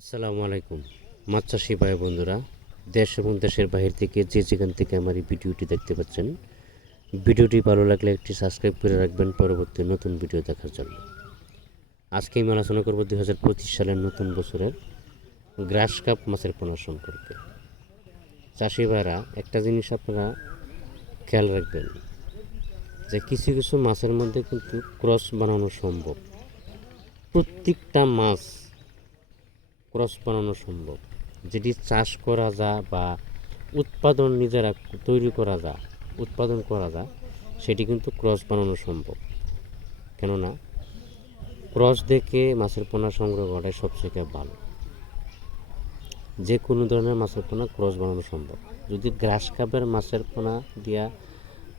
আসসালামু আলাইকুম। মাছ চাষি ভাই বন্ধুরা, দেশ এবং দেশের বাহির থেকে যে যেখান থেকে আমার এই ভিডিওটি দেখতে পাচ্ছেন, ভিডিওটি ভালো লাগলে একটি সাবস্ক্রাইব করে রাখবেন পরবর্তী নতুন ভিডিও দেখার জন্য। আজকে আমি আলোচনা করব দুই হাজার পঁচিশ সালের নতুন বছরের গ্রাস কাপ মাছের পোনা সম্পর্কে। চাষি ভাইরা, একটা জিনিস আপনারা খেয়াল রাখবেন, যে কিছু কিছু মাছের মধ্যে কিন্তু ক্রস বানানো সম্ভব। প্রত্যেকটা মাছ ক্রস বানানো সম্ভব। যেটি চাষ করা যায় বা উৎপাদন নিজেরা তৈরি করা যায় উৎপাদন করা যায় সেটি কিন্তু ক্রস বানানো সম্ভব। কেননা, ক্রস দেখে মাছের পোনা সংগ্রহ করাটাই সবথেকে ভালো। যে কোনো ধরনের মাছের পোনা ক্রস বানানো সম্ভব। যদি গ্রাস কাপের মাছের পোনা দিয়া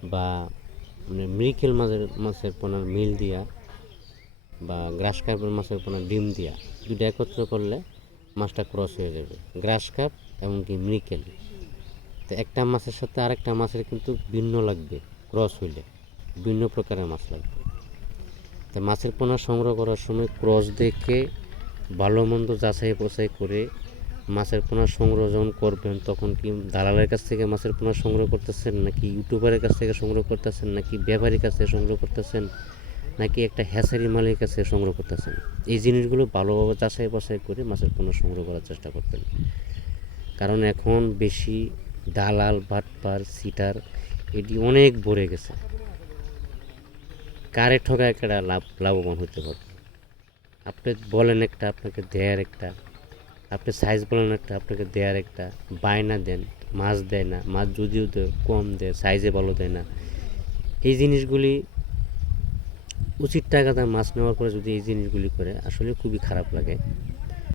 বা মানে মৃকেল মাছের মাছের পোনার মিল দিয়া বা গ্রাস কাপের মাছের পোনা ডিম দিয়া দুটো একত্র করলে মাছটা ক্রস হয়ে যাবে। গ্রাস কাপ এমনকি মৃকেল। তো একটা মাছের সাথে আরেকটা মাছের কিন্তু ভিন্ন লাগবে, ক্রস হইলে। ভিন্ন প্রকারের মাছ লাগবে। তো মাছের পোনা সংগ্রহ করার সময় ক্রস দেখে ভালো মন্দ যাচাই বাছাই করে মাছের পোনা সংগ্রহ যখন করবেন, তখন কি দালালের কাছ থেকে মাছের পোনা সংগ্রহ করতেছেন, নাকি ইউটিউবারের কাছ থেকে সংগ্রহ করতেছেন, নাকি ব্যাপারীর কাছ থেকে সংগ্রহ করতেছেন? নাকি একটা হ্যাচারি মালিকের কাছে সংগ্রহ করতেছেন? এই জিনিসগুলো ভালোভাবে যাচাই বাছাই করে মাছের পণ্য সংগ্রহ করার চেষ্টা করতেন কারণ এখন বেশি দালাল, বাটপার, সিটার, এটি অনেক ভরে গেছে। কারে ঠকা একটা লাভ, লাভবান হতে পারবে? আপনি বলেন একটা, আপনাকে দেয়ার একটা, আপনি সাইজ বলেন একটা, আপনাকে দেয়ার একটা, বায়না দেন, মাছ দেয় না, মাছ যদিও দেয়, কম দেয় সাইজে ভালো দেয় না। এই জিনিসগুলি উচিত টাকা দাম মাছ নেওয়ার পরে যদি এই জিনিসগুলি করে আসলে খুবই খারাপ লাগে।